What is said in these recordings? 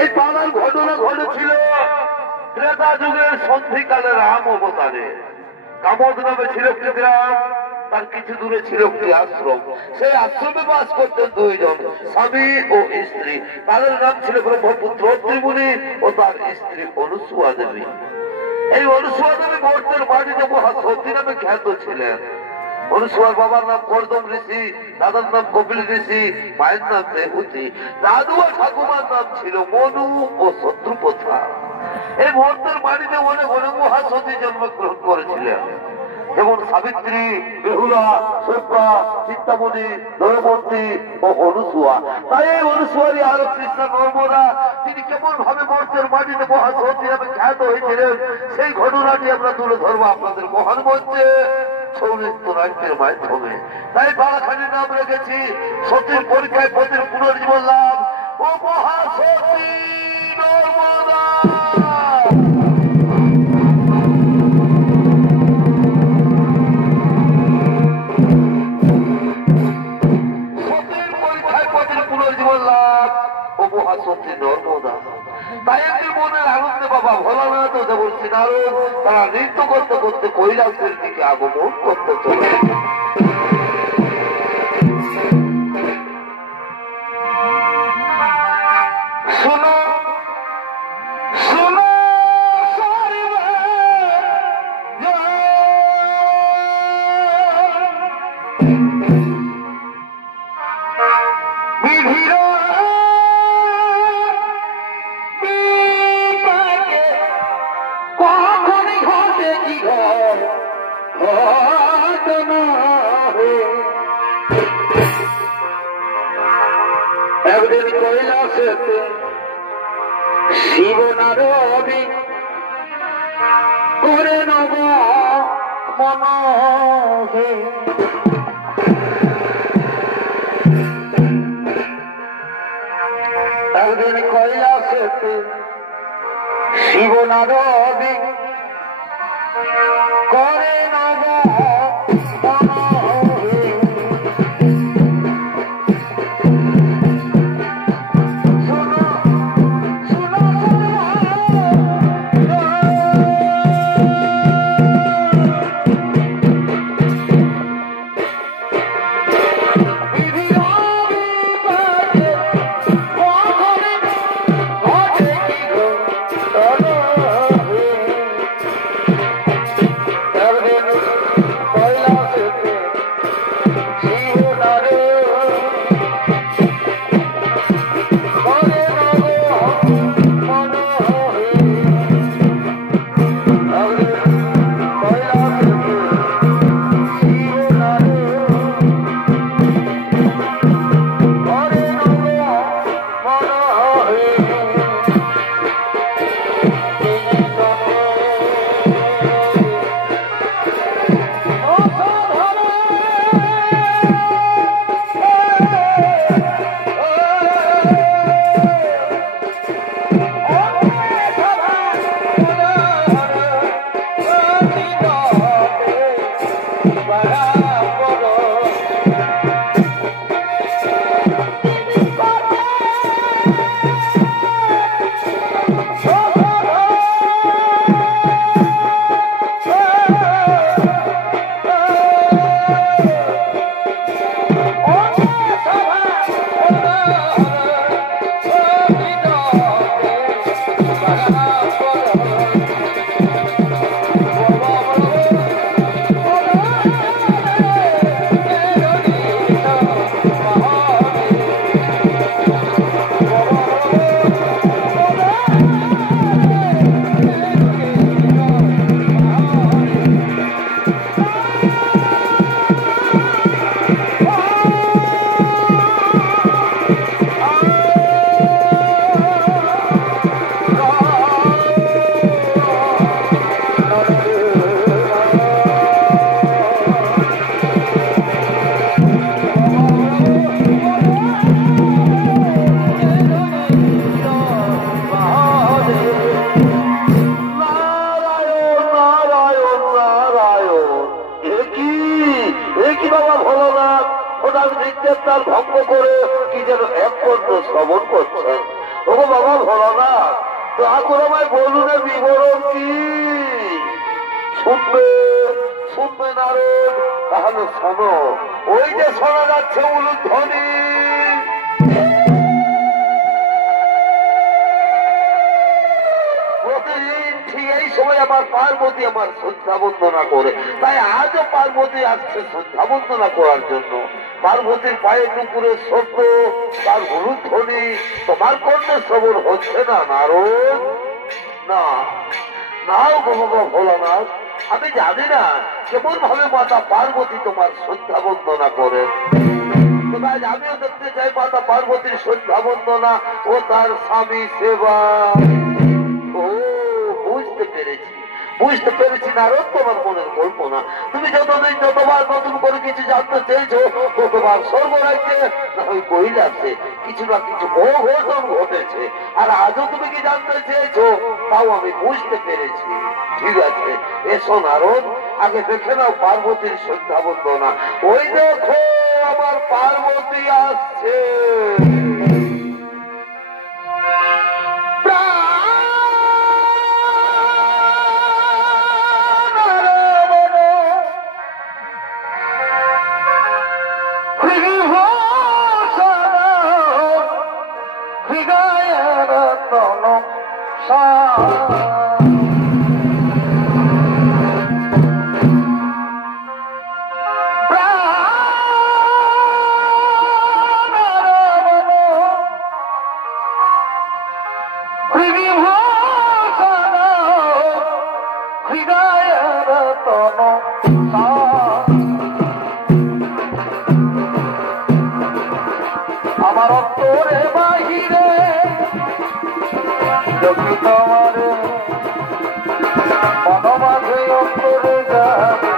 এই পালার ঘটনা ঘটেছিল ত্রেতা যুগের সন্ধিকালে রাম অবতারে। কামদ নামে ছিল একটি গ্রাম, তার কিছু দূরে ছিল একটি আশ্রম। সেই আশ্রমে বাস করতেন দুইজন স্বামী ও স্ত্রী। তাদের নাম ছিল ব্রহ্মপুত্র অত্রিমুনি ও তার স্ত্রী অনুসুয়া দেবী। এই অনুসুয়া দেবী বর্তের বাড়িতে মহা সতী নামে খ্যাত ছিলেন। অনুসুয়ার বাবার নাম কর্দম ঋষি, দাদার নাম কপিল ঋষি, মায়ের নাম দেবতী, দাদু আর ঠাকুমার নাম ছিল মনু ও শত্রুপথা। এই বর্তের বাড়িতে অনেক অনেক মহাসতী জন্মগ্রহণ করেছিলেন, যেমন সাবিত্রী, বেহুলা, সব্যা, চিন্তামণি, দয়বন্তী ও অনুসুয়া। তাই এই অনুসুয়ারই আরো কৃষ্ণা নর্মদা তিনি কেমন ভাবে বর্তের মাটিতে মহাসতী নামে খ্যাত হয়েছিলেন, সেই ঘটনাটি আমরা তুলে ধরবো আপনাদের মহান মঞ্চে সৌরিত্য নাট্যের মাধ্যমে। তাই বালাখানির নাম রেখেছি সতীর পরীক্ষায় পতির পুনর্জীবন লাভ ও মহাসতী নর্মদা। তাই একটি মনের আনন্দে বাবা ভোলানাথ ও দেবর্ষী নারদ তারা নৃত্য করতে করতে কৈলাসের দিকে আগমন করতে চলে। শোনো শোনো একদিন কৈলাসেতে শিব নারদী করে নব মনহে। একদিন কৈলাসেতে শিব নারদী করে নব যেন এক পর্ব শ্রবণ করছেন। ওগো বাবা ভোলানাথ, দয়া করে আমায় বলুন বিবরণ কি? শুনবে শুনবে নারদ? তাহলে শোনো। ওই যে শোনা যাচ্ছে উলুধ্বনি, প্রতিদিন ঠিক এই সময় আমার পার্বতী আমার শ্রদ্ধা বন্দনা করে। তাই আজও পার্বতী আসছে শ্রদ্ধা বন্দনা করার জন্য। পার্বতীর পায়ের নুপুরে শব্দ, তার উলুধ্বনি তোমার কণ্ঠে শ্রবণ হচ্ছে না নারদ? না নাও গো বাবা ভোলানাথ, আমি জানি না কেমন ভাবে মাতা পার্বতী তোমার শ্রদ্ধা বন্দনা করেন। আমিও দেখতে চাই মাতা পার্বতীর শ্রদ্ধা বন্দনা ও তার স্বামী সেবা। ও বুঝতে পেরেছি নারদ, তোমার মনের কল্পনা। তুমি যতবার নতুন করে কিছু জানতে চেয়েছো, ততবার স্বর্গরাজ্যে না ওই কৈলাসে কিছু না কিছু অঘটন ঘটেছে। আর আজও তুমি কি জানতে চেয়েছো, তাও আমি বুঝতে পেরেছি। ঠিক আছে, এসো নারদ, আগে দেখে নাও পার্বতীর শ্রদ্ধা বন্দনা। ওই দেখো আমার পার্বতী আসছে। আমার অন্তরে বাহিরে তোমার মনমাঝে অন্তরে যাবে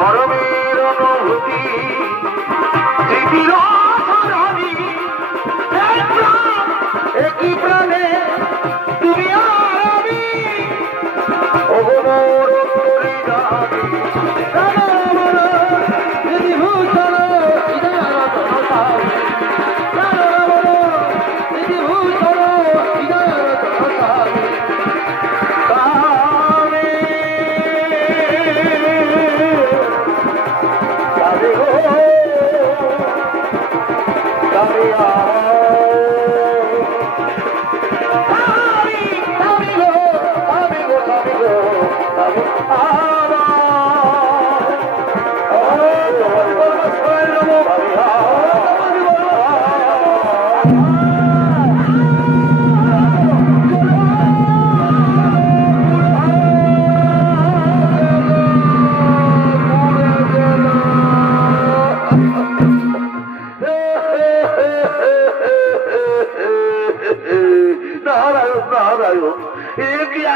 পরমের অনুভূতি একই প্রাণে তুমি আমি অগমর করে যাবে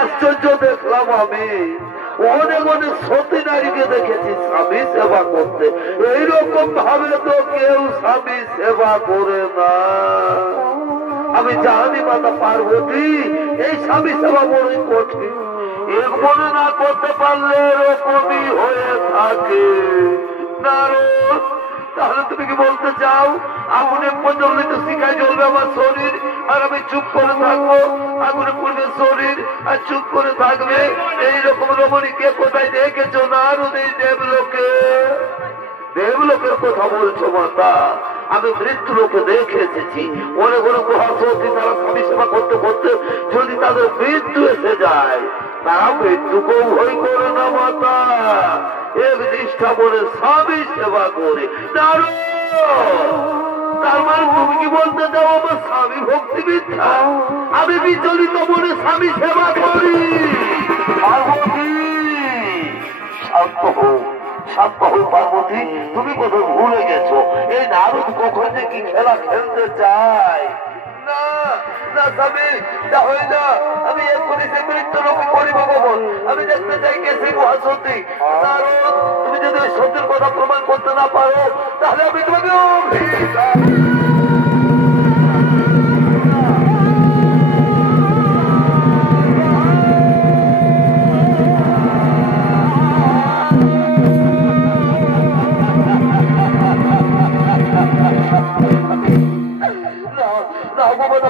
আশ্চর্য দেখলাম আমি। অনেক অনেক সতী নারীকে দেখেছি স্বামী সেবা করতে, এইরকম ভাবে তো কেউ স্বামী সেবা করে না। আমি জানি মাতা পার্বতী এই স্বামী সেবা বড়ই কঠিন, এর মনে না করতে পারলে এরকমই হয়ে থাকে। নারদ, তাহলে তুমি কি বলতে চাও আগুনে প্রজ্বলিত শিখায় জ্বলবে আমার শরীর আর আমি চুপ করে থাকবো? আগুনে পড়বে শরীর আর চুপ করে থাকবে? এইরকম রমণীকে কোথায় দেখেছো নারদ? এই দেবলোকে, দেবলোকের কথা বলছো মাতা? আমি মৃত্যু লোকে দেখে এসেছি। অনেক অনেক মহাসতী তারা স্বামী সেবা করতে করতে যদি তাদের মৃত্যু এসে যায়, তারা মৃত্যুকেও ভয় করে না মাতা, এক নিষ্ঠা বলে স্বামী সেবা করে। তার মানে তুমি কি বলতে চাও আমার স্বামী ভক্তি মিথ্যা? আমি বিচলিত মনে স্বামী সেবা করি। পার্বতী শান্ত হোক, শান্ত হোক পার্বতী, তুমি কোথাও ভুলে গেছো এই নারদ কখন যে কি খেলা খেলতে চায়। না না স্বামী, তা হয় না। আমি এক্ষুনি সে মৃত্যু লোকে করিব গোবর। আমি দেখতে চাই কে সেই মহা সত্যি। তুমি যদি ওই সত্যের কথা প্রমাণ করতে না পারো, তাহলে আমি তোমাকে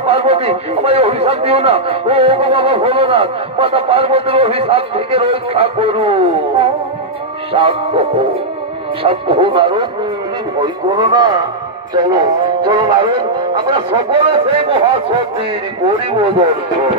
পার্বতী আমায় অভিশাপ দিও না। ও বাবা হলো না, মাতা পার্বতীর অভিশাপ থেকে রক্ষা করু। শান্ত হো, শান্ত হো নারদ, তুমি ভয় করো না। চলো চলো নারদ, আমরা সকলে সেই মহাসতীর করিব দর্শন।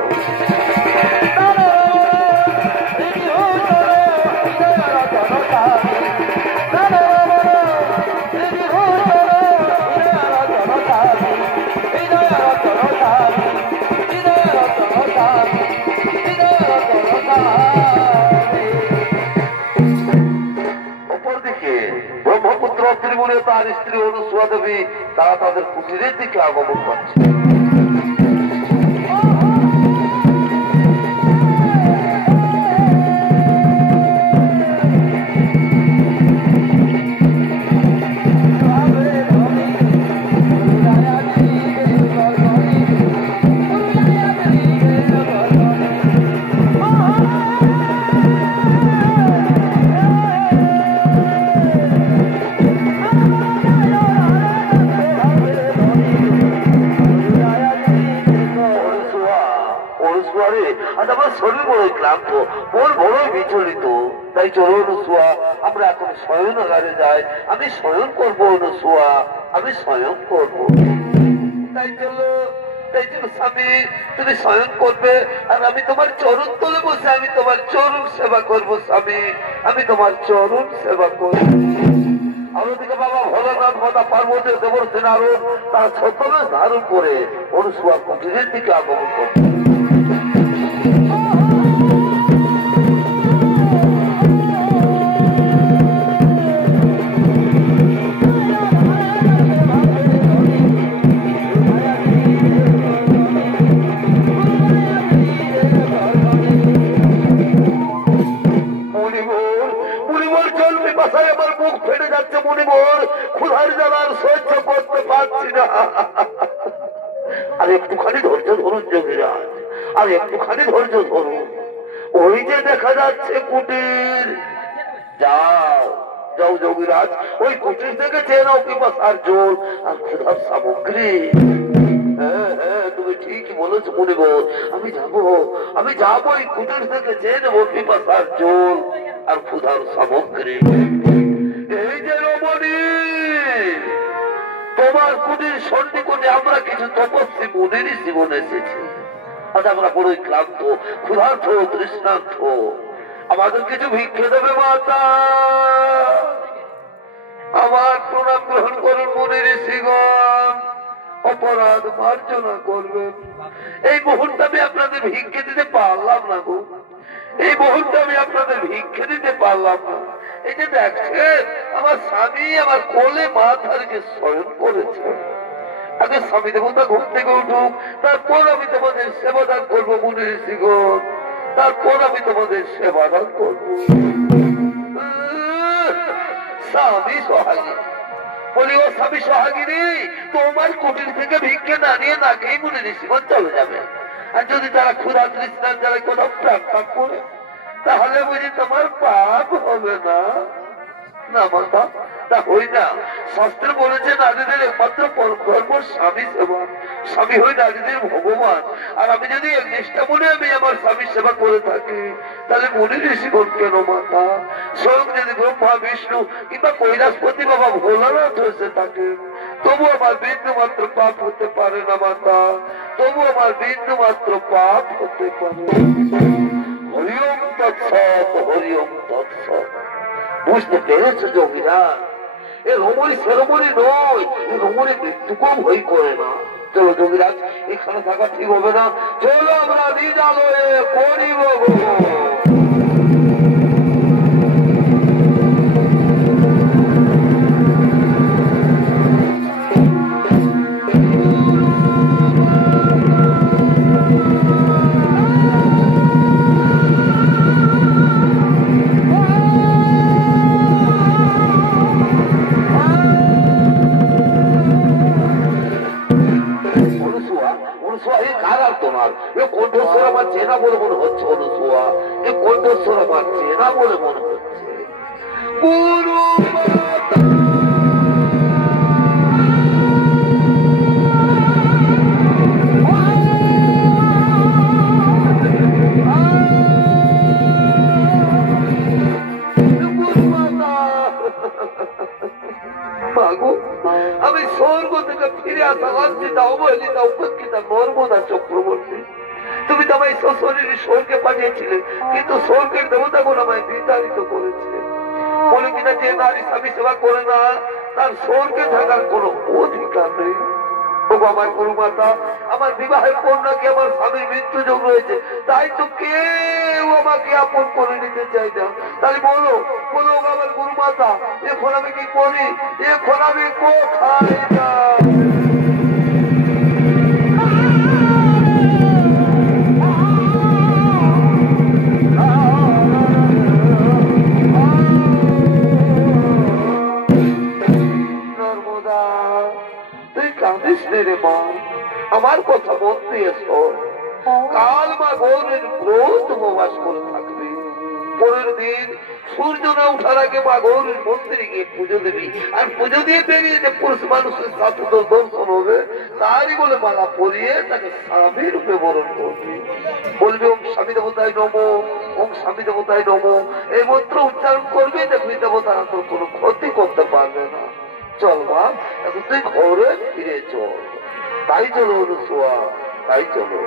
অপরদিকে ব্রহ্মপুত্র ত্রিমূলে তার স্ত্রী অনুসুয়া দেবী তারা তাদের কুটিরের দিকে আগমন করছে। শরীর বড়ই ক্লান্ত, মন বড়ই বিচলিত। তাই চলো অনুসুয়া, আমরা এখন শয়নাগারে যাই। আমি শয়ন করবো অনুসুয়া, আমি শয়ন করবো। তাই চলো স্বামী, তুমি শয়ন করবে আর আমি তোমার চরণ তলে বসে আমি তোমার চরণ সেবা করবো। স্বামী, আমি তোমার চরণ সেবা করবো। অন্যদিকে বাবা ভোলানাথ, মাতা পার্বতী, দেবর্ষী নারদ তার ছদ্মবেশ ধারণ করে অনুসুয়া কুটিরের দিকে আগমন করবে। আমার মুখ ফেটে যাচ্ছে মণিবর, ক্ষুধার জ্বালার সহ্য করতে পারছি না। আর একটুখানি ধৈর্য ধরুন যোগীরাজ, আর একটুখানি ধৈর্য ধরুন। ওই যে দেখা যাচ্ছে কুটির, যাও যাও যোগীরাজ, ওই কুটির থেকে চেয়ে নাও পিপাসার জল আর ক্ষুধার সামগ্রী। হ্যাঁ হ্যাঁ, তুমি ঠিকই বলেছো মণিবর, আমি যাবো ওই কুটির থেকে চেয়ে নেবো পিপাসার জল আর ক্ষুধার সামগ্রী। এই যে রমণী, তোমার কুটির সন্নিকটে আমরা কিছু তপস্বী মুনির জীবন এসেছি। আজ আমরা বড়ই ক্লান্ত, ক্ষুধার্থ, তৃষ্ণার্থ। আমাদের কিছু ভিক্ষে দেবে মাতা? আমার প্রণাম গ্রহণ করুন মুনির ঋষিগণ, অপরাধ মার্জনা করবেন। এই মুহূর্তে আমি আপনাদের ভিক্ষে দিতে পারলাম না গো, এই মুহূর্তে আমি আপনাদের ভিক্ষে দিতে পারলাম না। এই যে দেখছেন, আমার স্বামী আমার কোলে মাথা রেখে শয়ন করেছে। আগে স্বামী দেবতা ঘুম থেকে উঠুক, তারপর আমি তোমাদের সেবাদান করবো মুনি ঋষিগণ, তারপর আমি তোমাদের সেবাদান করবো। স্বামী সোহাগী বলি, ও স্বামী সোহাগিনী, তোমার কুটির থেকে ভিক্ষে না নিয়ে না খেয়ে মুনি ঋষিগণ চলে যাবে। আর যদি তারা ক্ষুধা তৃষ্ণার জ্বালায় কোথাও প্রাণ পাপ করে, তাহলে বুঝি তোমার পাপ হবে না? না মাতা, তা হই না। শাস্ত্র বলেছে নারীদের একমাত্র পরম ধর্ম স্বামী সেবা, স্বামী হই নারীদের ভগবান। আর আমি যদি নিষ্ঠা মনে আমি আমার স্বামীর সেবা করে থাকি, তাহলে মুনি ঋষিগণ কেন মাতা? স্বয়ং যদি ব্রহ্মা, বিষ্ণু কিংবা কৈলাসপতি বাবা ভোলানাথ হয়েছে থাকে, তবু আমার বিন্দু মাত্র পাপ হতে পারে না মাতা, তবু আমার বিন্দু মাত্র পাপ হতে পারে। হরিওম তৎসৎ, হরিওম তৎসৎ। বুঝতে পেরেছো যোগীরা? এ রমণী সেরমণী নয়, এ রমণী মৃত্যুকেও ভয় করে না। চলো যোগীরাজ, এখানে থাকা ঠিক হবে না, চলো আমরা নিজালয়ে করিব। অনুসোয়া এ কণ্ঠস্বর আমার চেনা বলে মনে হচ্ছে। গুরু মাতা আমি স্বর্গ থেকে ফিরে আসা লাঞ্ছিতা অবহেলিতা উপেক্ষিতা নর্মদা চক্রবর্তী, তুমি তো আমায় সশরীরে স্বর্গে পাঠিয়েছিলে, কিন্তু স্বর্গের দেবতাগুলো আমায় নির্ধারিত করেছে বলে কিনা যে নারী স্বামী সেবা করে না তার স্বর্গে থাকার কোনো অধিকার নেই। আমার গুরু মাতা, আমার বিবাহের পর নাকি আমার স্বামীর মৃত্যু যোগ রয়েছে, তাই তো কেউ আমাকে আপন করে নিতে চাই না। তাই বলো বলো আমার গুরু মাতা, এখন আমি কি করি, এখন আমি কোথায় যাই? আমার কথা মন দিয়ে শোন, কাল মা গৌরীর ক্রোধ উপবাস করে থাকবে। পরের দিন সূর্য না উঠার আগে মা গৌরীর মন্দিরে গিয়ে পুজো দেবি, আর পুজো দিয়ে বেরিয়ে যে পুরুষ মানুষের সাথে তোর দর্শন হবে তারই বলে মালা পরিয়ে তাকে স্বামী রূপে বরণ করবি। বলবি ওম স্বামী দেবতায় নমো, ওম স্বামী দেবতায় নমো, এই মন্ত্র উচ্চারণ করবি, দেখবি দেবতারা তোর কোনো ক্ষতি করতে পারবে না। চল মা, এখন তুই ঘরে ফিরে চল। তাই চলো অনুসোয়া, তাই চলো।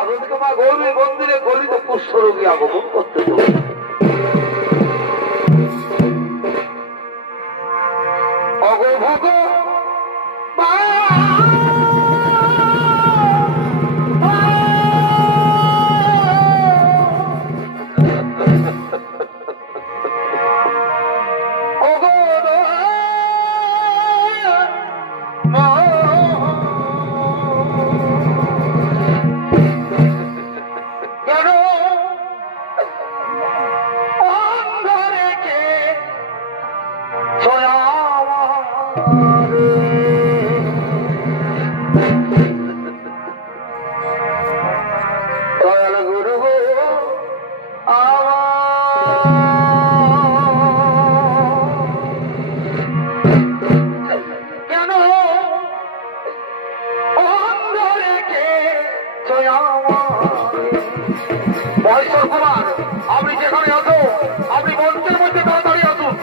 আগে মা গৌরীর মন্দিরে গলিত পুষ্পরোগী আগমন করতে চলে। অগভোগ আপনি যেখানে আসো, আপনি মঞ্চের মধ্যে তাড়াতাড়ি আসুন।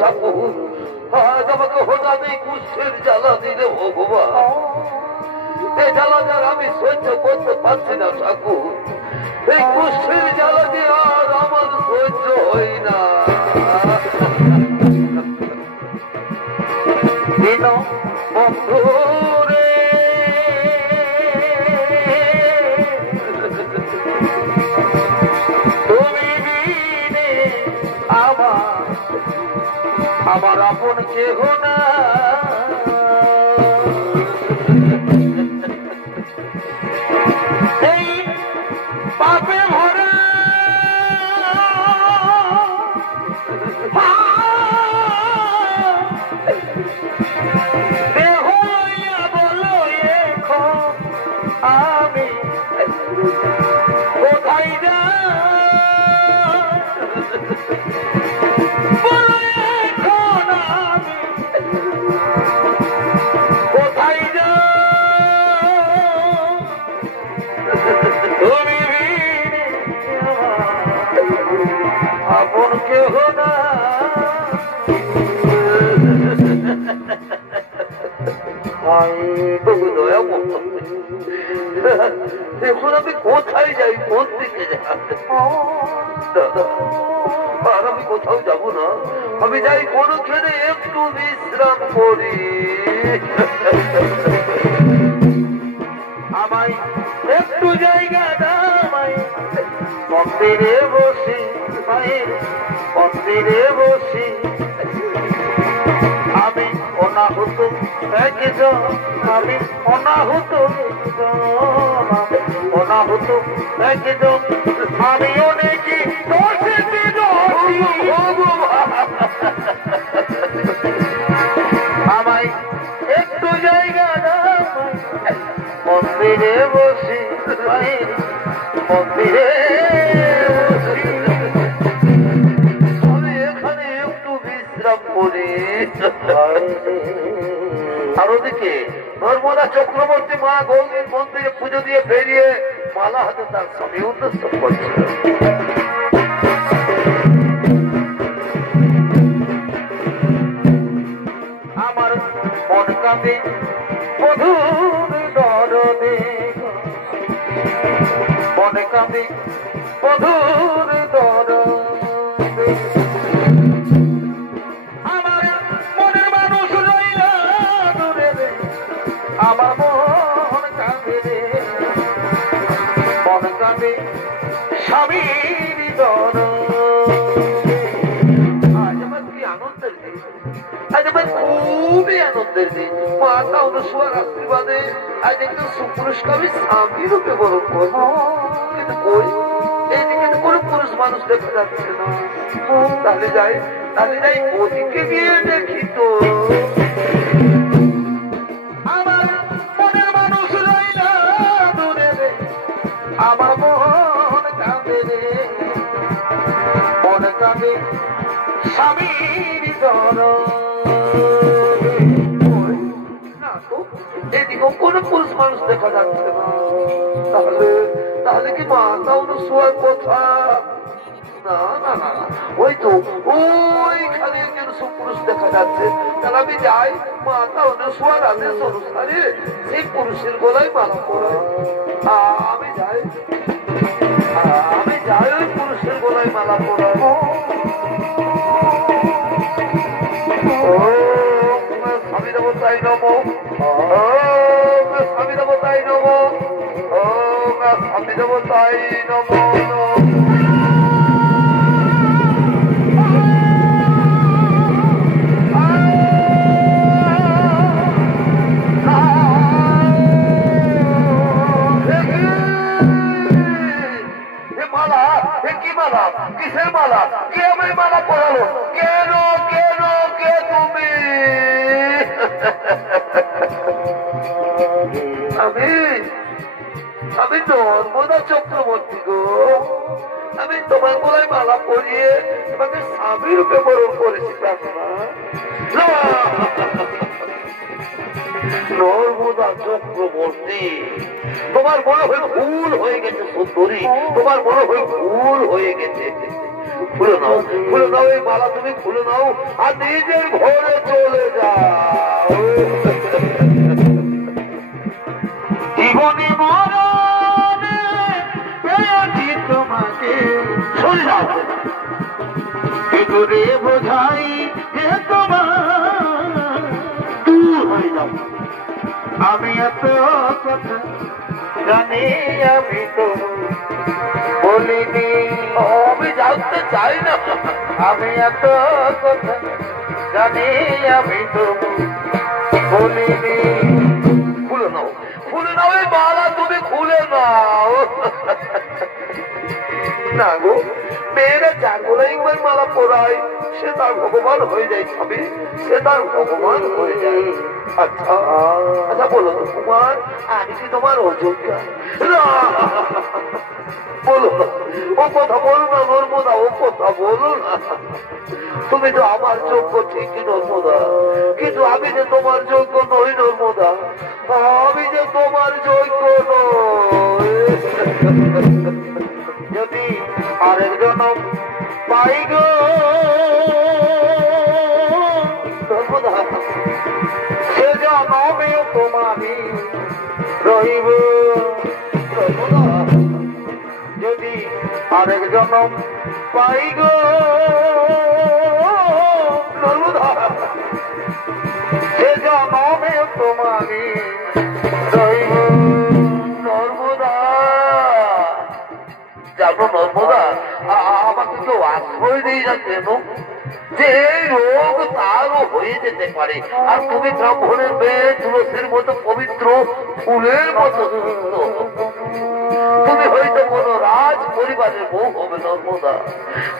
ঠাকুর আজ আমাকে হঠাৎই কুষ্ঠের জ্বালা দিলে ভগবান, এই জ্বালা যার আমি সহ্য করতে পারছি না ঠাকুর, এই কুষ্ঠের জ্বালা দিয়ে আর আমার সহ্য হয় না। বন্ধুরে তুমি বিনে আমার আপন কেহ না, এই পাপে ভরা দেহ লইয়া বলো এখন আমি কোথায় যাই? আপন কেহ না, তবু দয়া মত এখন আমি কোথায় যাই, কোন দিকে যাই? দাদা, আর আমি কোথাও যাব না, আমি যাই কোনখানে একটু বিশ্রাম করি। আমায় একটু জায়গা দামাই, মন্দিরে বসি, মায়ের মন্দিরে বসি। আমি অনাহুত একজন, আমি অনাহুত অনাহুত একজন, আমি অনেকে আমায় একটু জায়গা দামাই, মন্দিরে বসি, মায়ের মন্দিরে বসি। আমি এখানে একটু বিশ্রাম করি। আর ওদিকে নর্মদা চক্রবর্তী মা গৌরীর মন্দিরে পুজো দিয়ে বেরিয়ে মালা হাতে তার স্বামী উদ্দেশ্য করছে। আমার মন কাঁদে মধুর দরদে, মনে কাঁদে মধুর দরদে। আমার মনের মানুষ রইলা দূরে রে, আমার মন কাঁদে রে, মন কাঁদে স্বামীর দরদে। আজ আমার কি আনন্দের দিন, আজ আমার খুবই আনন্দের দিন। মাতা অনুসূয়ার আশীর্বাদে আজ একজন সুপুরুষকামী স্বামী রূপে বরণ করবো। কিন্তু কই এইদিকে তো কোনো পুরুষ মানুষ দেখা যাচ্ছে না। তাহলে যাই, তাহলে যাই ওদিকে গিয়ে দেখি তো। আমার মনের মানুষ রইলা দূরে রে, আমার মন কাঁদে রে, মন কাঁদে স্বামীর দরদে। না তো এদিকেও কোনো পুরুষ মানুষ দেখা যাচ্ছে না। তাহলে তাহলে কি মাতা অনুসূয়ার কথা? না না না, ওই তো ওইখানে একজন সুপুরুষ দেখা যাচ্ছে। তাহলে আমি যাই, মাতা অনুসূয়ার আদেশ অনুসারে সেই পুরুষের গলায় মালা পরাই। আমি যাই, আমি যাই ওই পুরুষের গলায় মালা পরাই। স্বামী দেবতাই নম, স্বামী দেবতাই নম, স্বামী দেবতাই নম। মালা, কি মালা, কিসের মালা? কে আমায় মালা পরালো? কেন কেন কে তুমি? আমি আমি নর্মদা চক্রবর্তী গো। আমি তোমার গলায় মালা পরিয়ে তোমাকে স্বামী রূপে বরণ করেছি। নর্মদা চক্রবর্তী, তোমার মনে হয় ভুল হয়ে গেছে সুন্দরী, তোমার মনে হয় ভুল হয়ে গেছে। খুলে নাও, খুলে নাও এই মালা, তুমি খুলে নাও আর নিজের ঘরে চলে যাও। জীবনে মরণে পেয়েছি তোমাকে, চলে যাও। কি করে বোঝাই যে তোমার দূর হয়ে যাও। আমি এত কথা জানি, আমি তো বলিনি। আমি জানতে চাই না, আমি এত কথা জানি, আমি তো বলিনি। খুলে নাও, খুলে নাও এই মালা, তুমি খুলে নাও। না গো, মেয়েরা যার গলায় একবার মালা পরায় সে তার ভগবান হয়ে যায় স্বামী, সে তার ভগবান হয়ে যায়। আচ্ছা আচ্ছা, বলো তো কুমার, আমি কি তোমার অযোগ্য? বলো না, ও কথা বলো না নর্মদা, ও কথা বলো না। তুমি তো আমার যোগ্য ঠিকই নর্মদা, কিন্তু আমি যে তোমার যোগ্য নই নর্মদা, আমি যে তোমার যোগ্য নই। যদি আরেক জনম পাই গো নর্মদা, সে জনমেও তো আরেক জনম পাই গো নর্মদা, সে জনমে তোমাকে রইব নর্মদা। জানো নর্মদা, আমাকে কেউ আশ্রয় নেই না কেন? যে রোগ তারও হয়ে যেতে পারে, আর তুমি ব্রাহ্মণের মেয়ে, তুলসীর মতো পবিত্র, ফুলের মতো সুস্থ। তুমি হয়তো কোন রাজ পরিবারের বউ হবে নর্মদা,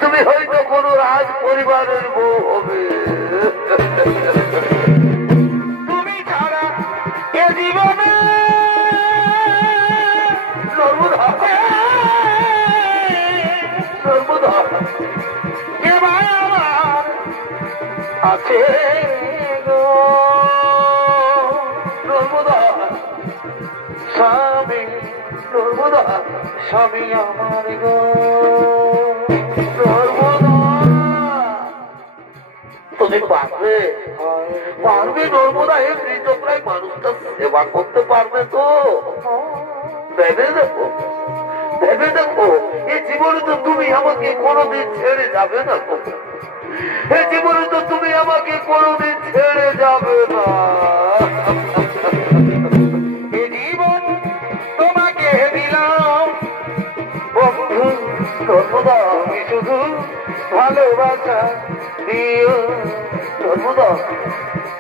তুমি হয়তো কোন রাজ পরিবারের বউ হবে। তুমি ছাড়া এ জীবনে নর্মদা নর্মদা কে ভাই আমার আছে গো নর্মদা, স্বামী নর্মদা, স্বামী আমার গো নর্মদা। তুমি পারবে পারবে নর্মদা, এই মৃতপ্রায় মানুষটা সেবা করতে পারবে তো? ভেবে দেখো, ভেবে দেখো, এই জীবনে তো তুমি আমাকে কোনোদিন ছেড়ে যাবে না, এই জীবনে তো তুমি আমাকে কোনোদিন ছেড়ে যাবে না। এই জীবন তোমাকে দিলাম বন্ধু নর্মদা, তুমি শুধু ভালোবাসা দিও নর্মদা,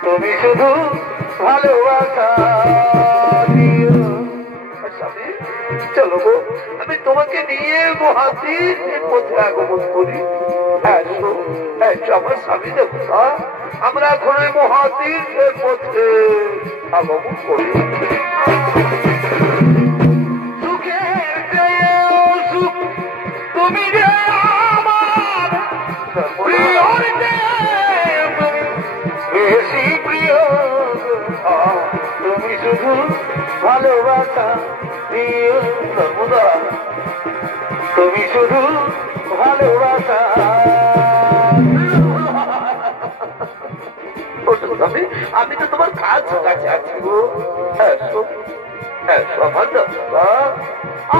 তুমি শুধু ভালোবাসা দিও। চলো গো, আমি তোমাকে নিয়ে মহাতীরের পথে আগমন করি। আমার স্বামী দেবতা, আমরা এখন ওই মহাতীরের পথে আগমন করি। সুখের চেয়েও সুখ তুমি যে আমার প্রিয়র চেয়ে বেশি প্রিয়, তুমি শুধু ভালোবাসা দিও নর্মদা, তুমি শুধু ভালোবাসা। আমি তো তোমার কাজ কাছে আছি গো, আমার নর্মদা।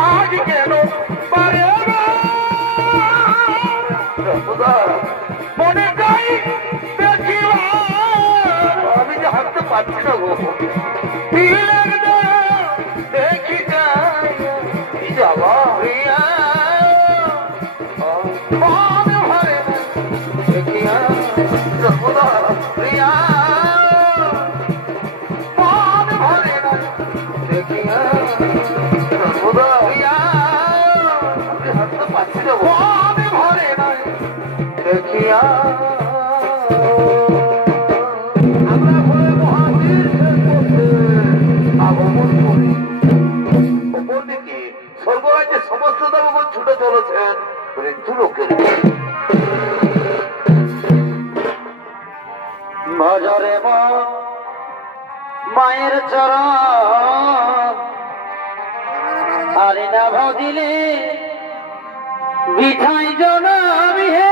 আজ কেন পারে নর্মদা মনে যাই দেখি, আমি যে হাঁটতে পারছি না গো, দেখি যাই যাবা মনে হয় দেখিয়া নর্মদা প্রিয়া, মনে ভরে না দেখিয়া নর্মদা প্রিয়া, আমি হাঁটতে পারছি না, মনে ভরে না দেখিয়া। আমরা ভয়ে মহাতীরের মধ্যে আগমন করি। অপরদিকে স্বর্গরাজ্যের সমস্ত দেবগণ ছুটে চলেছেন মৃত্যু লোকের। ভজরে মায়ের চরণ, আরে না ভজিলে বিঠাই জনমি হে,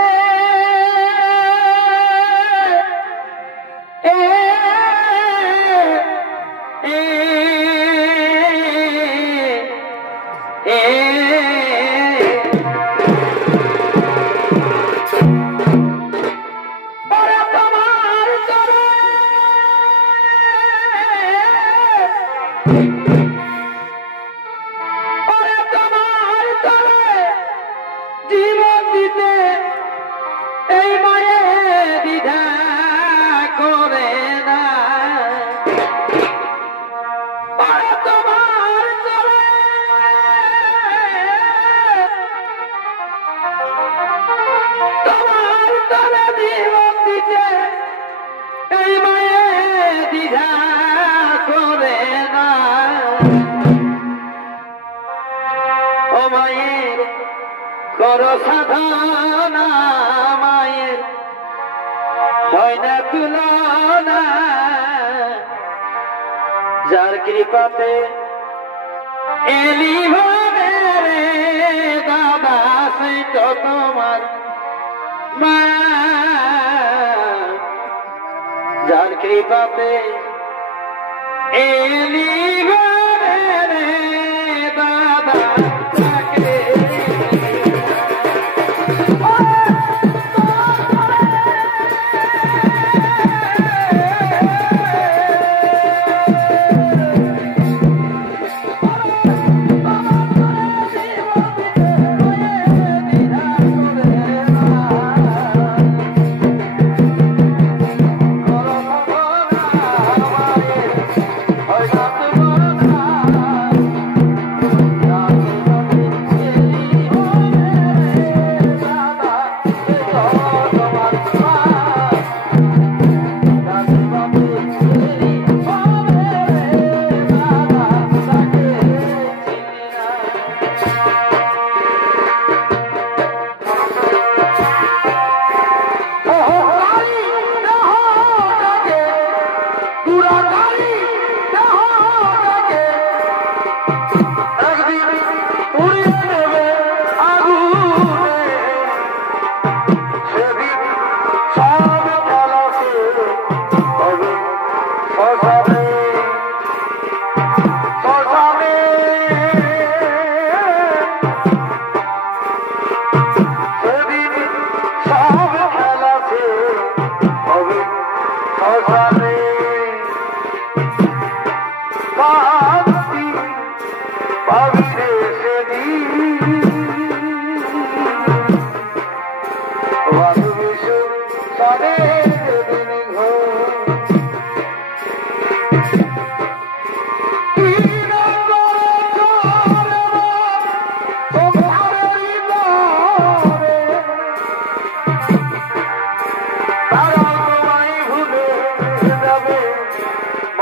করো সাধনা মায়ের হয় না তুলনা, যার কৃপাতে এলি হবে রে দাদা, সেই তো তোমার মা, যার কৃপাতে এলি হবে রে দাদা,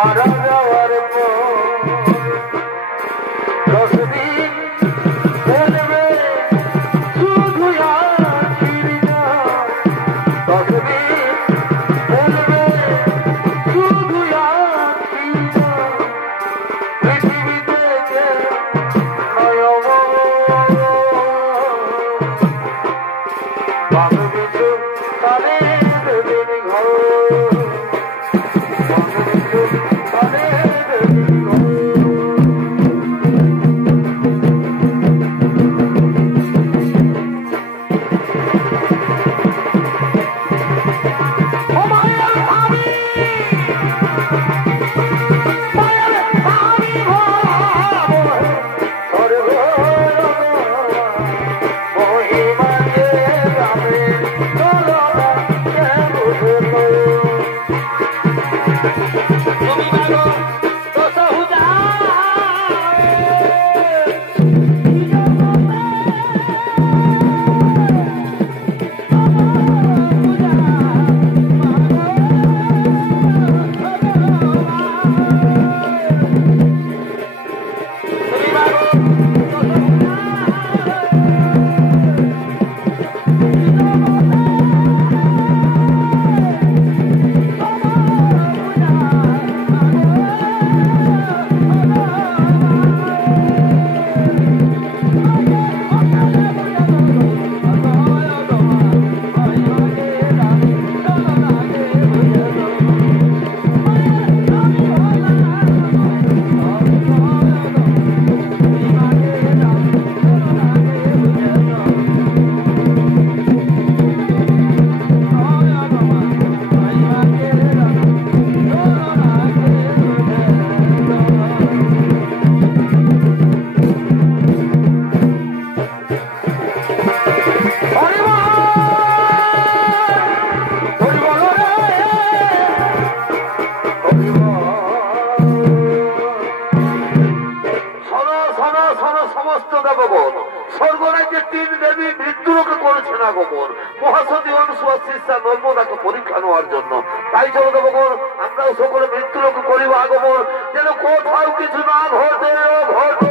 মারা যাওয়ার পর 10 দিন বলবে শুধু আখির গান 10 দিন বলবে শুধু আখির গান পৃথিবী থেকে নয়ন ভাববি তো তারে দেবেন ঘর সমস্ত দেবগণ স্বর্গরাজ্যের 3 দেবী মৃত্যুলোকে করেছেন আগমন মহাসতী অনুসুয়া নর্মদাকে পরীক্ষা নেওয়ার জন্য। তাই চলো দেবগণ আমরাও সকলে মৃত্যুলোকে করিব আগমন, যেন কোথাও কিছু না ঘটে ঘটে।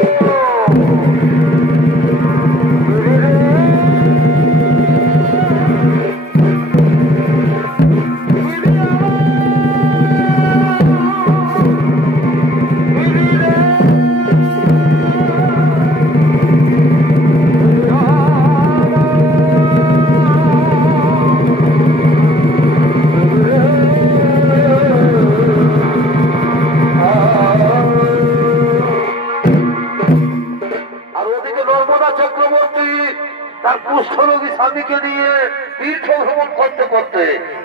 তার কুষ্ঠরোগী স্বামীকে নিয়ে তীর্থ ভ্রমণ করতে করতে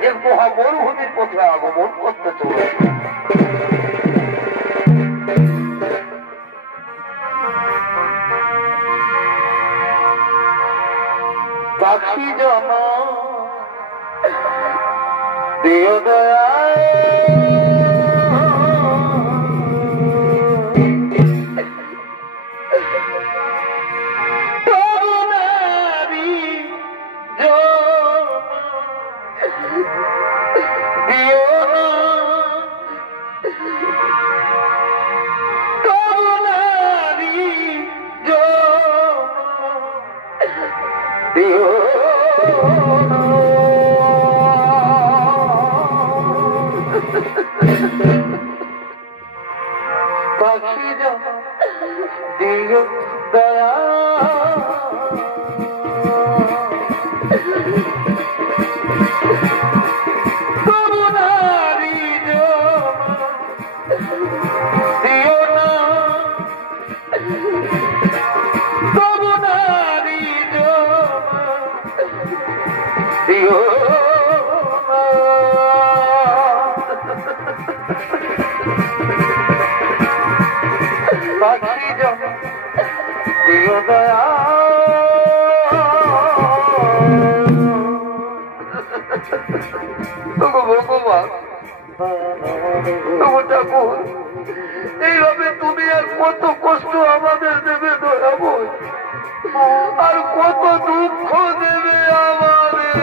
এক মহা মরুভূমির পথে আগমন করতে চলে। পাখি জমা দিও দয়ায় পাখি জমা দিও দয়া করুণারি দিও না করুণারি দিও পাখি জমা দিও দয়া ভগবান ঠাকুর এইভাবে তুমি আর কত কষ্ট আমাদের দেবে দয়াবই, আর কত দুঃখ দেবে আমাদের।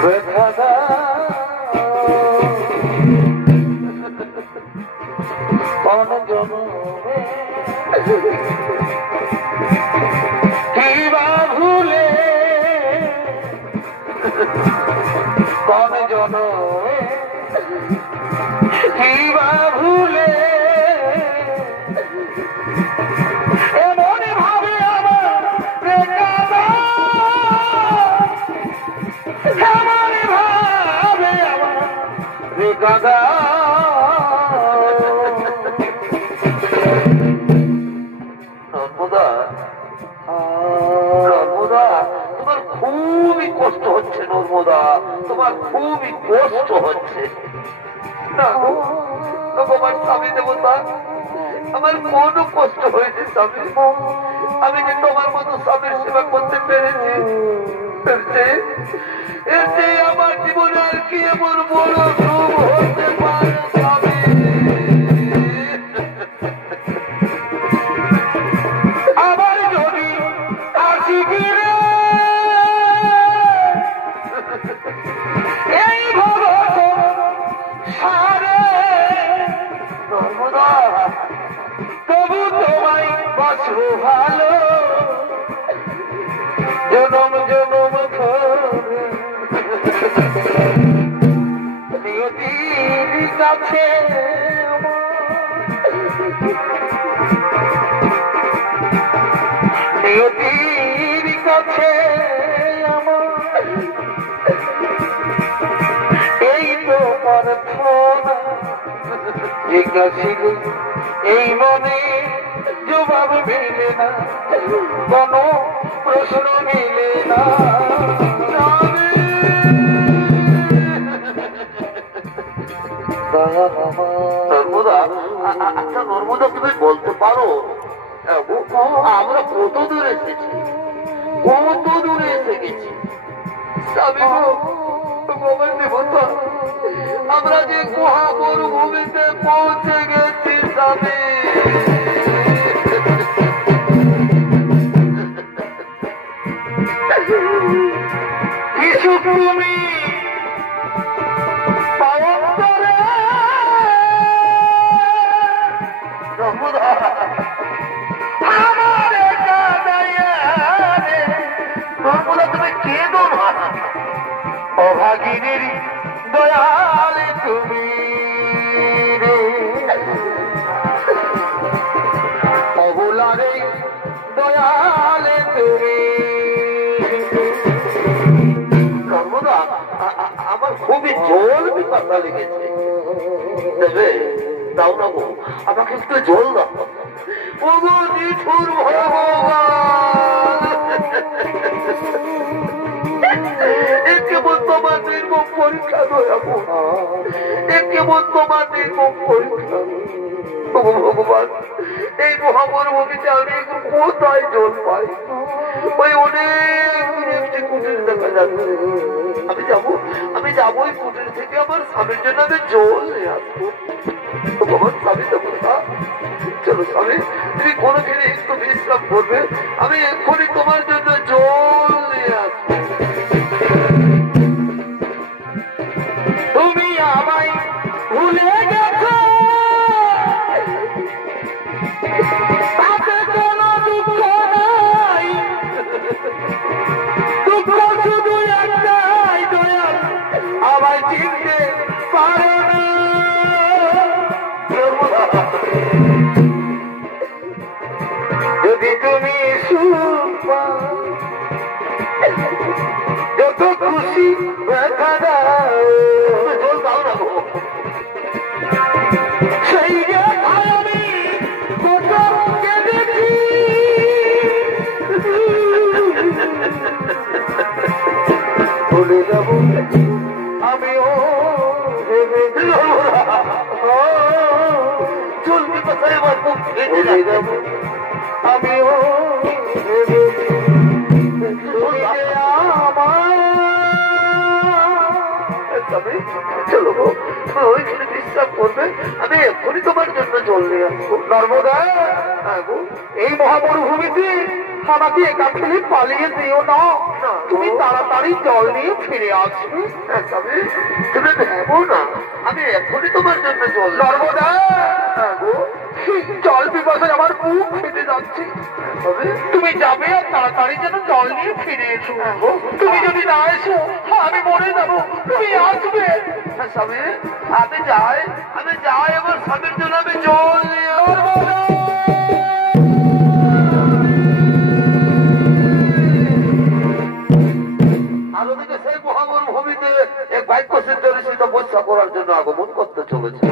ব্যথা দাও কোন জন্মে কিবা ভুলে কোন জন্মে কিবা ভুলে এমন ভাবে আমার বেকার এমন ভাবে আমার বেকার নর্মদা নর্মদা তোমার খুবই কষ্ট হচ্ছে নর্মদা তোমার খুবই কষ্ট হচ্ছে না গো ভগবান স্বামী দেবতা আমার কোন কষ্ট হয়েছে স্বামী আমি যে তোমার মতো স্বামীর সেবা করতে পেরেছি এর চেয়ে আমার জীবনে আর কি এমন বড় সুখ হতে পারে স্বামী আবার যদি আসি গিরে এই ভগত সারে নর্মদা তবু তোমায় বাঁচবো ভালো জনম জনম ধরে নিয়তির কাছে নিয়তির কাছে আমার এই তো প্রার্থনা জিজ্ঞাসিল এই মনে জবাব মিলে না কোন প্রশ্ন মিলে না নর্মদা আচ্ছা নর্মদা তুমি বলতে পারো আমরা কত দূরে এসেছি কত দূরে এসে গেছি স্বামী ভগবান দেবতা আমরা যে গুহা মরুভূমিতে পৌঁছে গেছি স্বামী কিছু তুমি পাওয়ার নর্মদা আমার কাদায়া রে নর্মদা তুমি কেঁদো না অভাগিনীর দয়ালে তুমি রে অবলারে দয়ালে তুমি নর্মদা আমার খুবই জল পিপাসা লেগেছে দেবে দাও না গো আমাকে একটু জল দাও ও গো নিঠুর ভগবান কেবল তোমার নির্মম পরীক্ষা দয়াবো কেবল তোমার নির্মম পরীক্ষা ভগবান এই মহামরুভূমিতে আমি কোথায় জল পাই ওই অনেক কুটির দেখা যাচ্ছে আমি যাবো ওই কুটির থেকে আমার স্বামীর জন্য আমি জল নিয়ে আসবো ভগবান স্বামী দেবো না চলো স্বামী তুমি কোনোদিন একটু বিশ্রাম করবে আমি এক্ষুনি তোমার জন্য জল নিয়ে আসবো তুমি আমায় ভুলে গেছো তাতে কোনো দুঃখ নাই দুঃখ শুধু একটাই দয়া আমায় চিনতে পারো না যদি তুমি সুখ পাও যত খুশি ব্যথা দাও জল দাও না গো সেই আমি কত কেঁদেছি ভুলে যাব আমিও জল পিপাসায় আমার মুখ ফেটে ভুলে যাচ্ছে যাব আমিও চলো গো ওইখানে বিশ্রাম করবে আমি এক্ষুনি তোমার জন্য জল নিয়ে আসবো নর্মদা এই মহামরুভূমিতে আমাকে একা ফেলে পালিয়ে দিও না, তুমি তাড়াতাড়ি জল নিয়ে ফিরে আসবে। তুমি ভেবো না, আমি এখনই তোমার জন্য জল নর্মদা, জল পিপাসায় আমার বুক ফেটে যাচ্ছে। তুমি যাবে আর তাড়াতাড়ি যেন জল নিয়ে ফিরে এসো। তুমি যদি না এসো আমি মরে যাবো, তুমি আসবে। স্বামী আমি যাই আমার স্বামীর জন্য আমি জল নিয়ে আর ওদিকে সেই মহামরুভূমিতে এক বাক্য সিদ্ধি তপস্যা করার জন্য আগমন করতে চলেছে।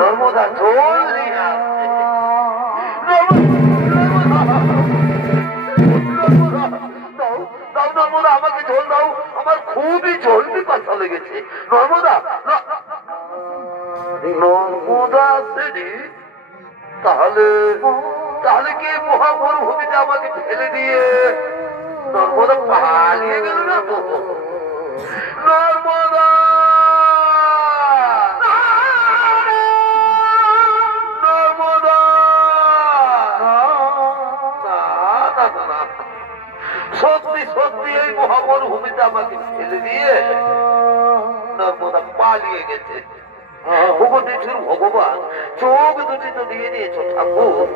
নর্মদা জল নিয়ে আসছে। নর্মদা আমাকে জল দাও, আমার খুবই জল পিপাসা লেগেছে। নর্মদা আসেনি? তাহলে কি মহামরুভূমিতে আমাকে ফেলে দিয়ে নর্মদা পালিয়ে গেল না তো? নর্মদা সত্যি সত্যি এই মহামরুভূমিতে আমাকে ফেলে দিয়ে নর্মদা পালিয়ে গেছে। ভগবান চোখ দুটি তো দিয়ে দিয়েছ ঠাকুর,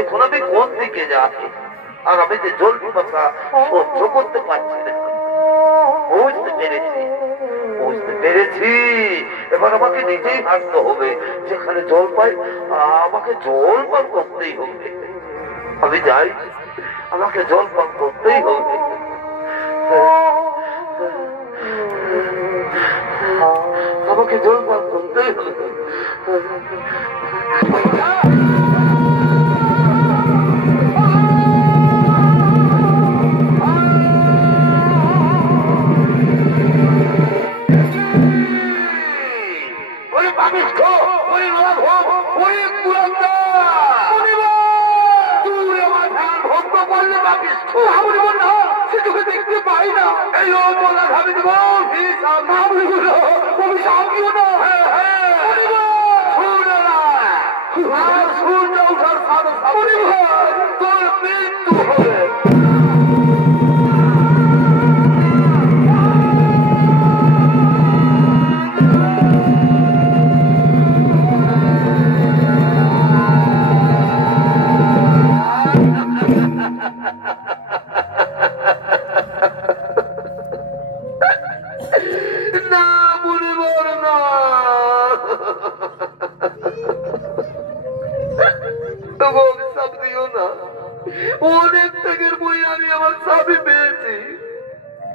এখন আমি কোন দিকে যাই? আর আমি যে জল পিপাসা সহ্য করতে পারছি না। বুঝতে পেরেছি এবার আমাকে নিজেই হাঁটতে হবে। যেখানে জল পাই আমাকে জল পান করতেই হবে। আমি যাই, আমাকে জল পান করতেই হবে। আমাকে জল পান করতেই হবে। ওরে পাপিষ্ঠ, ওরে নরাধম, ওরে কুলাঙ্গার, তুই আমার ধ্যান ভঙ্গ করলে পাপিষ্ঠ। না, সে চোখে দেখতে পাই না। এই ও বলা ভাবি দেব সামিও না। সূর্য ওঠার সাথে তোর মৃত্যু হবে। অনেক ত্যাগের বই আমি আমার স্বামী পেয়েছি,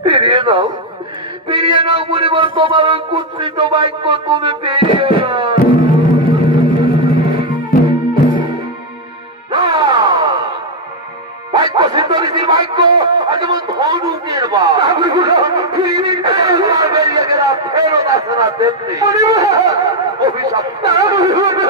ফিরিয়ে নাও, ফিরিয়ে নাও পরিবার, তোমার ওই কুৎসিত বাক্য তুমি ফিরিয়ে নাও। বাক্য সিদ্ধ নীতির বাক্য আর যেমন ধনুকের বেরিয়ে গেলা ফেরত আসে না, তেমনি অভিশাপ করবে।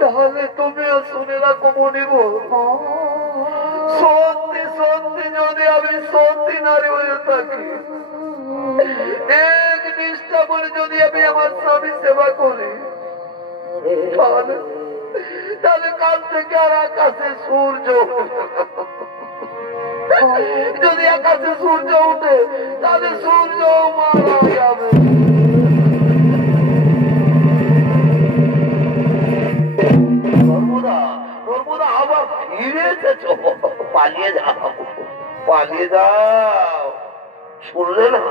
তাহলে তুমিও শুনে রাখো মনিব, সত্যি সত্যি যদি আমি সত্যি নারী হয়ে থাকি, এক নিষ্ঠা বলে যদি আমি আমার স্বামী সেবা করি, তাহলে কাল থেকে আর আকাশে সূর্য, যদি আকাশে সূর্য উঠে তাহলে সূর্য মারা যাবে। নর্মদা আবার ফিরে এসেছ, পালিয়ে যাও, পালিয়ে যাও। শুনলে না,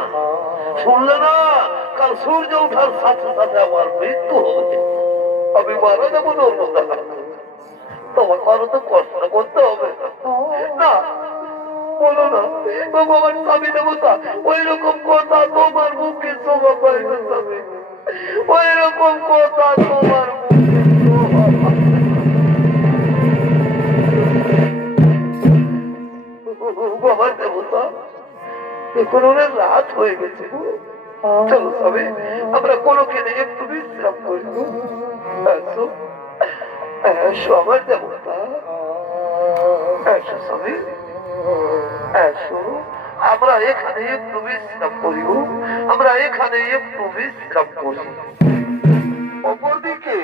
শুনলে না, কাল সূর্য ওঠার সাথে সাথে আমার মৃত্যু হবে, আমি মারা যাবো। নর্মদা, তোমার কারো তো কষ্ট করতে হবে না, বলো না ভগবান স্বামী দেবতা, ওই রকম কথা তোমার মুখে শোভা পায় না স্বামী, ওই রকম কথা তোমার মুখে শোভা পায়। বাবা দেবতা, এখন অনেক রাত হয়ে গেছে, চলো স্বামী আমরা কোনোখানে একটু বিশ্রাম করি। এসো এসো আমার দেবতা, এসো স্বামী, এসো আমরা এখানে একটু বিশ্রাম করিব, আমরা এখানে একটু বিশ্রাম করি। অপরদিকে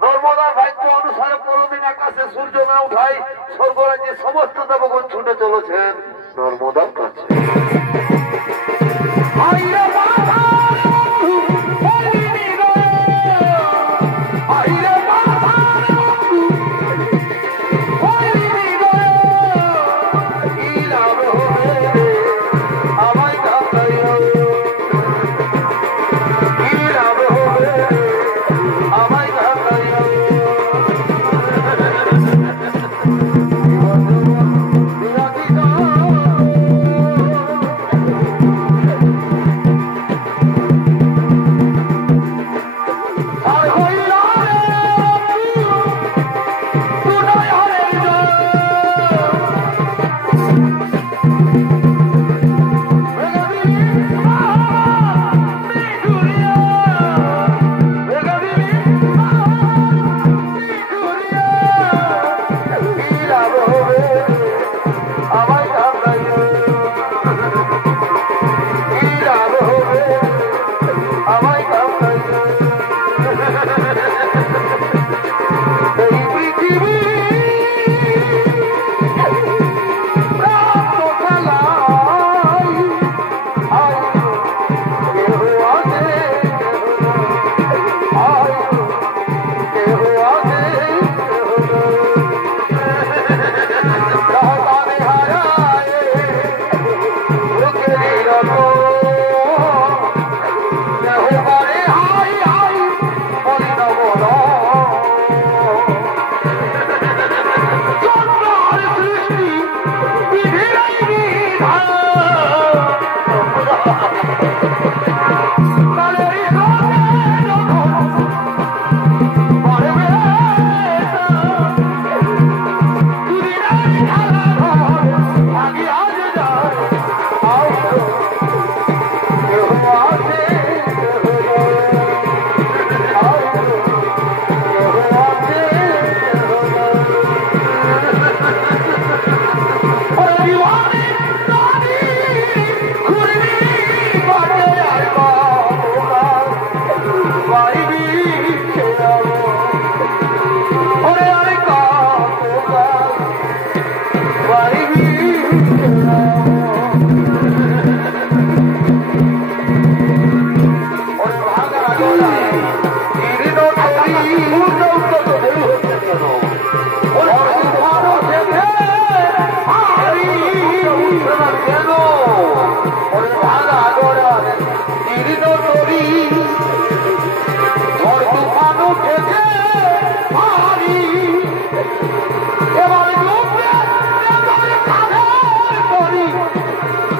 নর্মদার ভাগ্য অনুসারে পরদিন আকাশে সূর্য না উঠায় স্বর্গরাজ্যে সমস্ত দেবগণ ছুটে চলেছেন নর্মদার কাছে। ঝড় তুফান উঠেছে ভারী, এবার ডুববে এবার কাঁধের তরি,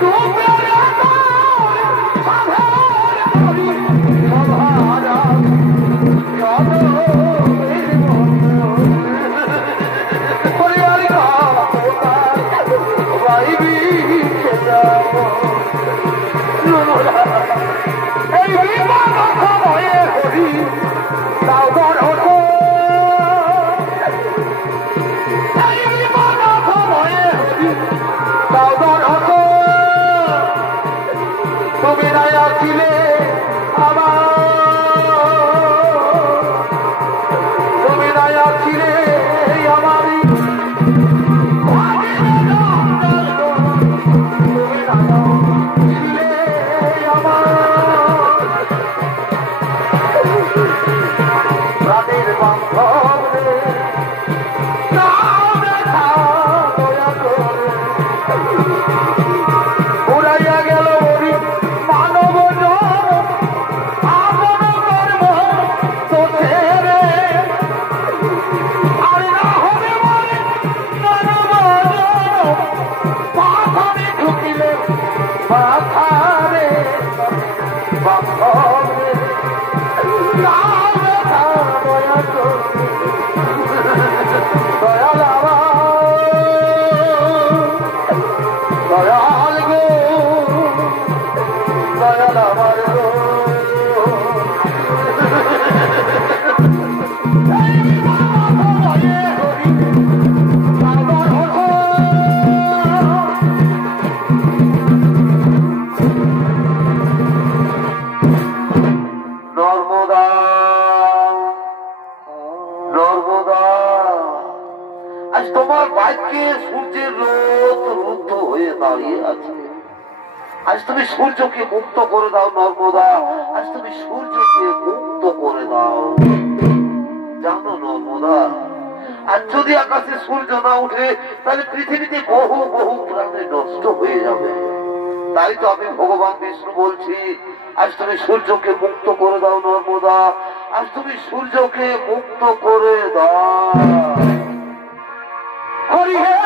ডুববে এবার কাঁধের তরি, সভারা এই বিমান সময়ে হরি সাউদার হতো, এই বিমান সময়ে হরি সাউদার হতো, তুমি নাই আসিলে আমার, তুমি নাই আসিলে আমারই তোমার ভাগ্যে সূর্যের রোদ রুদ্ধ হয়ে দাঁড়িয়ে আছে। আজ তুমি সূর্যকে মুক্ত করে দাও নর্মদা, আজ তুমি সূর্যকে মুক্ত করে দাও। জানো নর্মদা, আজ যদি আকাশে সূর্য না উঠে তাহলে পৃথিবীতে বহু বহু প্রাণী নষ্ট হয়ে যাবে। তাই তো আমি ভগবান বিষ্ণু বলছি, আজ তুমি সূর্যকে মুক্ত করে দাও নর্মদা, আজ তুমি সূর্যকে মুক্ত করে দাও। হরি হে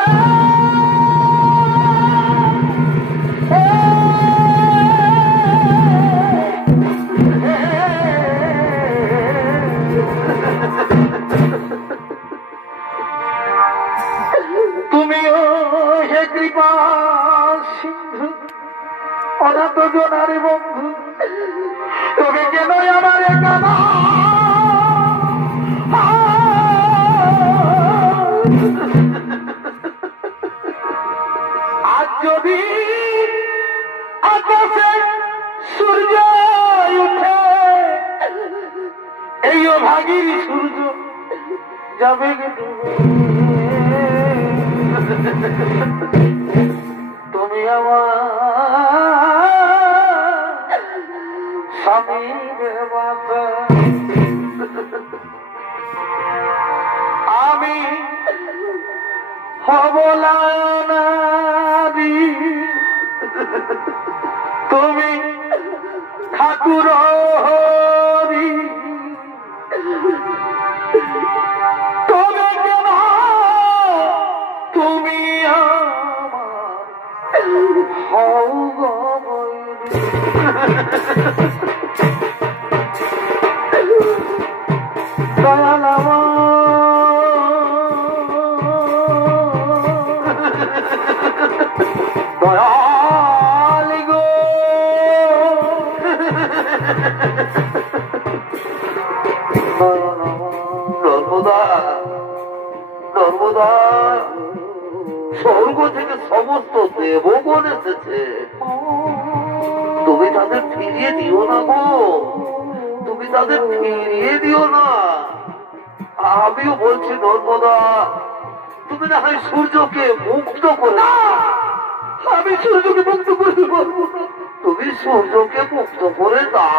তুমিও হে কৃপা সিন্ধু অনাথ জনার বন্ধু, তবে কেন আমার কানা আজ যদি আকাশে সূর্য উঠে, এই ভাগির সূর্য যাবে তুমি আমার স্বামীর মাতা, আমি হবলা নারী, তুমি ঠাকুর হরি, তবে কেন তুমি আমার হও গো বৈরী। দয়াল আমার দয়াল গো, নর্মদা নর্মদা, স্বর্গ থেকে সমস্ত দেবগণ এসেছে, তুমি তাদের ফিরিয়ে দিও না গো, তুমি তাদের ফিরিয়ে দিও না। আমিও বলছি নর্মদা, তুমি না হয় সূর্যকে মুক্ত করে। আমি সূর্যকে মুক্ত করতে পারবো না, তুমি সূর্যকে মুক্ত করে দাও।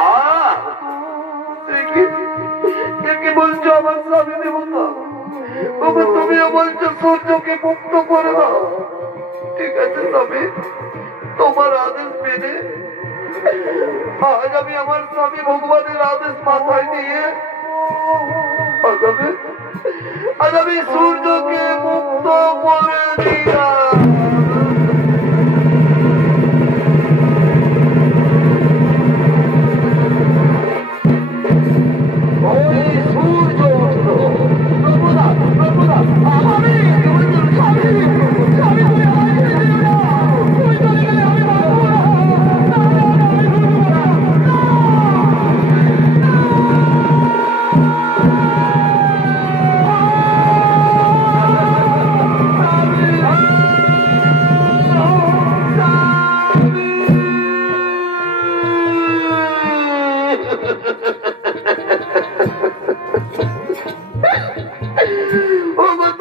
বলছো আমার স্বামী দেবতা, তুমিও বলছো সূর্যকে মুক্ত করে দাও। ঠিক আছে স্বামী, তোমার আদেশ মেনে আজ আমি আমার স্বামী ভগবানের আদেশ মাথায় নিয়ে আজ আমি সূর্যকে মুক্ত করে দিলাম।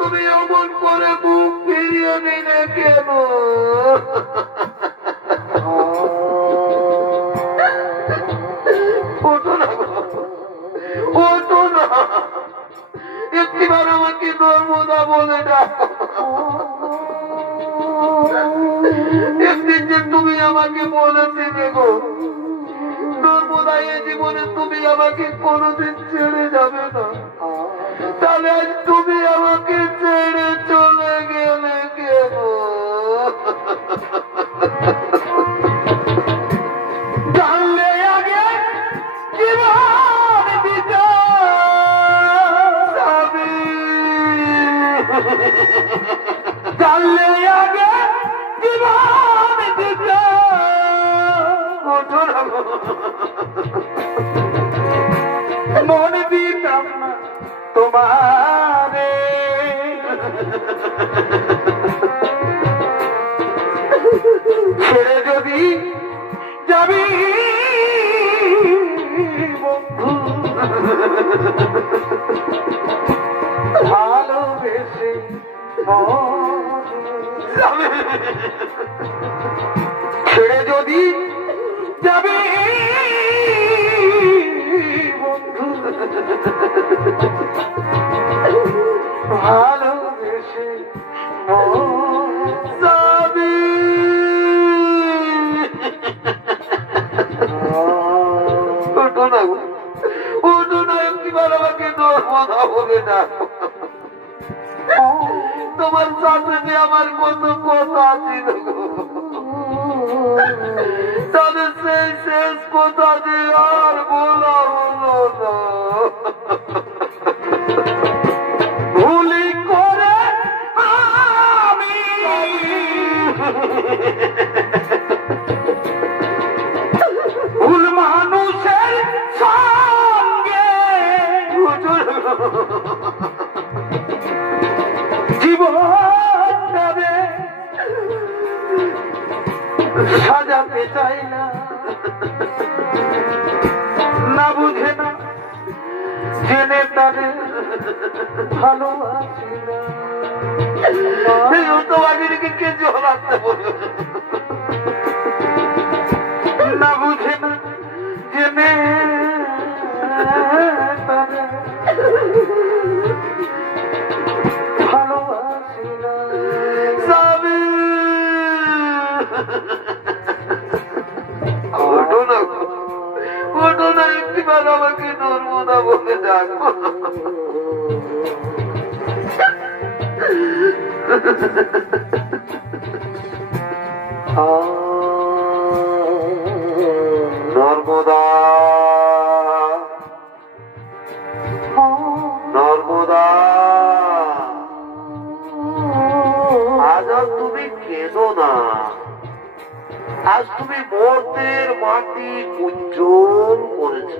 তুমি অমন করে মুখ ফিরিয়ে নিলে কেন? ওঠো না, ওঠো না, একটিবার আমাকে নর্মদা বলে ডাকো। একদিন যে তুমি আমাকে বলেছিলে গো নর্মদা, এ জীবনে তুমি আমাকে কোনোদিন ছেড়ে যাবে না, তাহলে আজ তুমি আমাকে ছেড়ে চলে গেলে কেন? জানলে আগে জীবন দিতে স্বামী, জানলে আগে জীবন দিতে মন দিতাম না তোমারে, ছেড়ে যদি যাবি বন্ধু ভালোবেসে ছেড়ে যদি যাবি বন্ধু ভালোবেসে যাবি। ওঠো না, ওঠো না, একটিবার আমাকে নর্মদা বলে না। তোমার সাথে যে আমার কত কথা ছিল, তাদের সেই শেষ কথা যে আর বলা হলো না। ভুলি করে আমি ভুল মানুষের সঙ্গে জীবন সাজাতে চাই না, না বুঝে না জেনে তাদের ভালোবাসি না। তোমাকে কে জলাতে বলবে, না বুঝে না জেনে তাদের ভালোবাসি না। স্বামী ওঠো না, ওঠো না, একটিবার আমাকে নর্মদা বলে ডাকো। নর্মদা, নর্মদা, আজ আর তুমি কেঁদো না, আজ তুমি মর্তের মাটি উজ্জ্বল করেছ।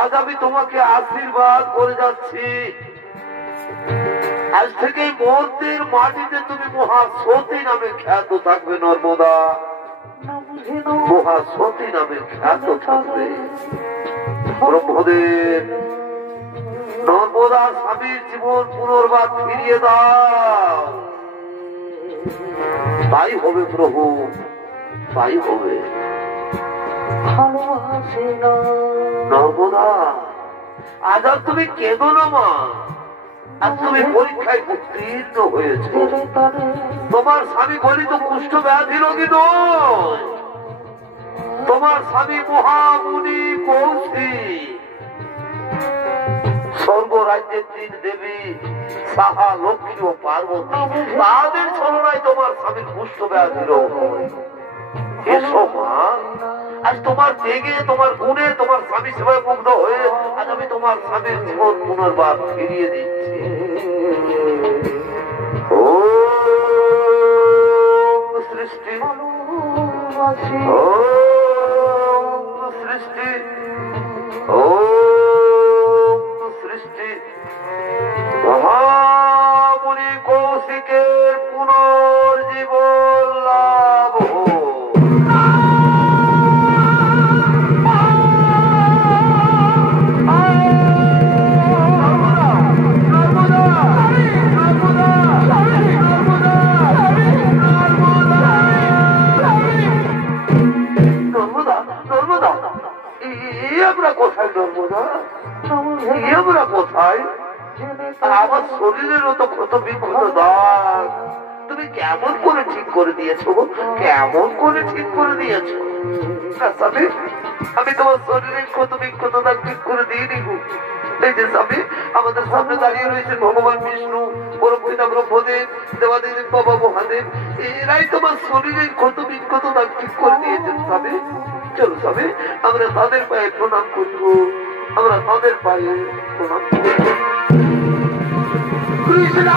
আজ আমি তোমাকে আশীর্বাদ করে যাচ্ছি, আজ থেকে মর্তের মাটিতে তুমি মহাসতী নামে খ্যাত থাকবে। নর্মদা, মহাসতী নামে খ্যাত থাকবে। ব্রহ্মদেব, নর্মদা স্বামীর জীবন পুনর্বার ফিরিয়ে দাও। তাই হবে প্রভু, তাই হবে। নর্মদা, আজ আর তুমি কেঁদো না মা, আজ তুমি পরীক্ষায় উত্তীর্ণ হয়েছে। তোমার স্বামী বলি তো কুষ্ঠ ব্যাধি রোগী নয়, তোমার স্বামী মহামুনি কৌশিক, স্বর্গরাজ্যের তিন দেবী সাহা, লক্ষ্মী ও পার্বতী, তাদের ছলনায় তোমার স্বামীর কুষ্ঠ ব্যাধি রোগ হয়। এসো মা, আজ তোমার তেগে, তোমার গুণে, তোমার স্বামী সেবায় মুগ্ধ হয়ে আজ আমি তোমার স্বামীর জীবন পুনর্বার ফিরিয়ে দিচ্ছি। ও সৃষ্টি, ও সৃষ্টি, ও সৃষ্টি, মহামুনি কৌশিকের পুনর্জীবন লাভ হোক। কোথায়? আমার শরীরেরও তো ক্ষত বিক্ষত দাগ, তুমি কেমন করে ঠিক করে দিয়েছো? কেমন করে ঠিক করে দিয়েছো? আমি তোমার শরীরের ক্ষত বিক্ষত দাগ ঠিক করে দিইনি গো। এই যে স্বামী, আমাদের সামনে দাঁড়িয়ে রয়েছে ভগবান বিষ্ণু, পরম পিতা ব্রহ্মদেব, দেবাদেব বাবা মহাদেব, এরাই তোমার শরীরের ক্ষত বিক্ষত দাগ ঠিক করে দিয়েছেন স্বামী। চলো স্বামী, আমরা তাদের পায়ে প্রণাম করব, আমরা তাদের পায়ে প্রণাম করব। কৃষ্ণ